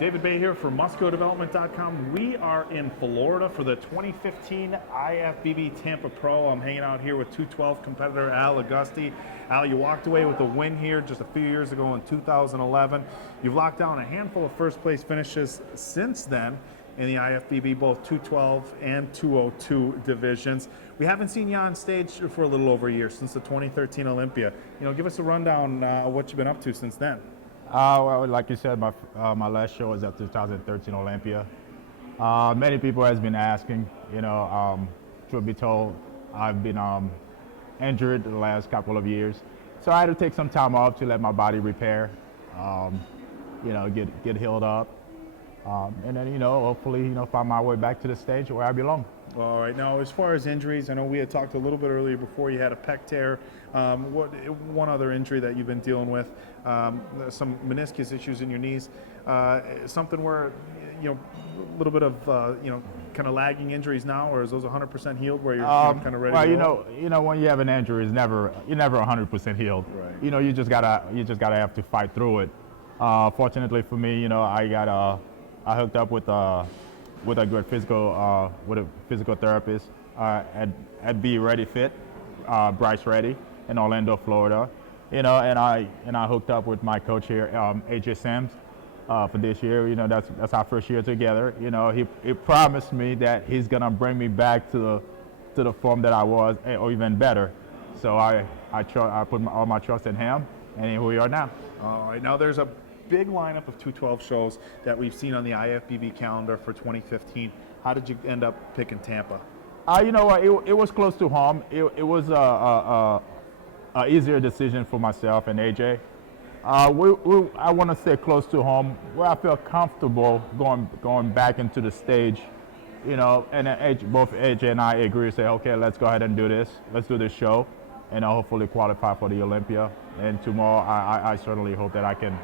David Bay here for MuscularDevelopment.com. We are in Florida for the 2015 IFBB Tampa Pro. I'm hanging out here with 212 competitor Auguste. Al, you walked away with a win here just a few years ago in 2011. You've locked down a handful of first place finishes since then in the IFBB, both 212 and 202 divisions. We haven't seen you on stage for a little over a year, since the 2013 Olympia. Give us a rundown of what you've been up to since then. Well, like you said, my last show was at 2013 Olympia. Many people has been asking, truth be told, I've been injured the last couple of years. So I had to take some time off to let my body repair, get healed up. And then, hopefully, find my way back to the stage where I belong. All right. Now, as far as injuries, I know we had talked a little bit earlier before. You had a pec tear. One other injury that you've been dealing with, some meniscus issues in your knees, something where, a little bit of, kind of lagging injuries now, or is those 100% healed where you're kind of ready to go? When you have an injury, you're never 100% healed. Right. You just gotta have to fight through it. Fortunately for me, I hooked up with a good physical therapist at Be Ready Fit, Bryce Reddy in Orlando, Florida. And I hooked up with my coach here, AJ Sims, for this year. That's our first year together. He promised me that he's gonna bring me back to the form that I was, or even better. So I put all my trust in him, and here we are now. All right. Now there's a big lineup of 212 shows that we've seen on the IFBB calendar for 2015. How did you end up picking Tampa? It was close to home. It was a easier decision for myself and AJ. I want to stay close to home, where I feel comfortable going back into the stage. And then both AJ and I agree to say, okay, let's go ahead and do this. Let's do this show, and hopefully qualify for the Olympia. And tomorrow, I certainly hope that I can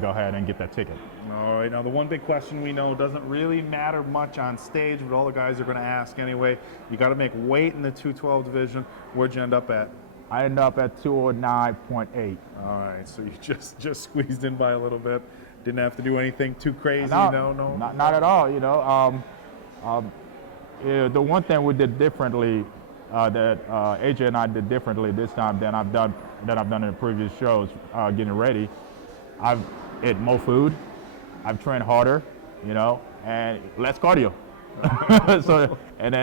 go ahead and get that ticket. All right. Now, the one big question we know doesn't really matter much on stage, but all the guys are going to ask anyway. You got to make weight in the 212 division. Where'd you end up at? I ended up at 209.8. All right. So you just squeezed in by a little bit. Didn't have to do anything too crazy. No. Not at all. The one thing we did differently, that AJ and I did differently this time than I've done in previous shows, getting ready. I've ate more food, I've trained harder, and less cardio. and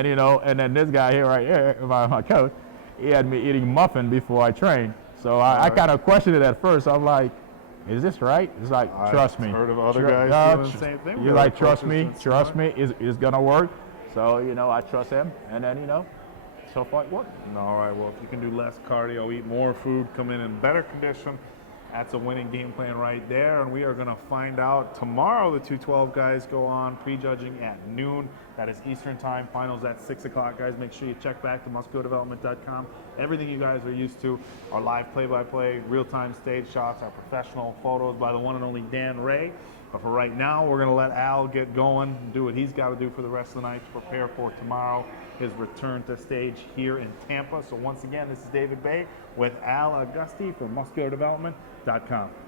then this guy here, right here, my coach, he had me eating muffin before I trained. So I kind of questioned it at first. I'm like, is this right? It's like, trust me. I've heard of other guys doing the same thing. You're like, trust me, it's gonna work. So, I trust him, and then, so far it worked. All right, well, if you can do less cardio, eat more food, come in better condition, that's a winning game plan right there. And we are going to find out tomorrow. The 212 guys go on prejudging at noon. That is Eastern time. Finals at 6 o'clock. Guys, make sure you check back to MuscularDevelopment.com. Everything you guys are used to, our live play-by-play, real-time stage shots, our professional photos by the one and only Dan Ray. But for right now, we're going to let Al get going and do what he's got to do for the rest of the night to prepare for tomorrow, his return to stage here in Tampa. So once again, this is David Bay with Auguste for MuscularDevelopment.com.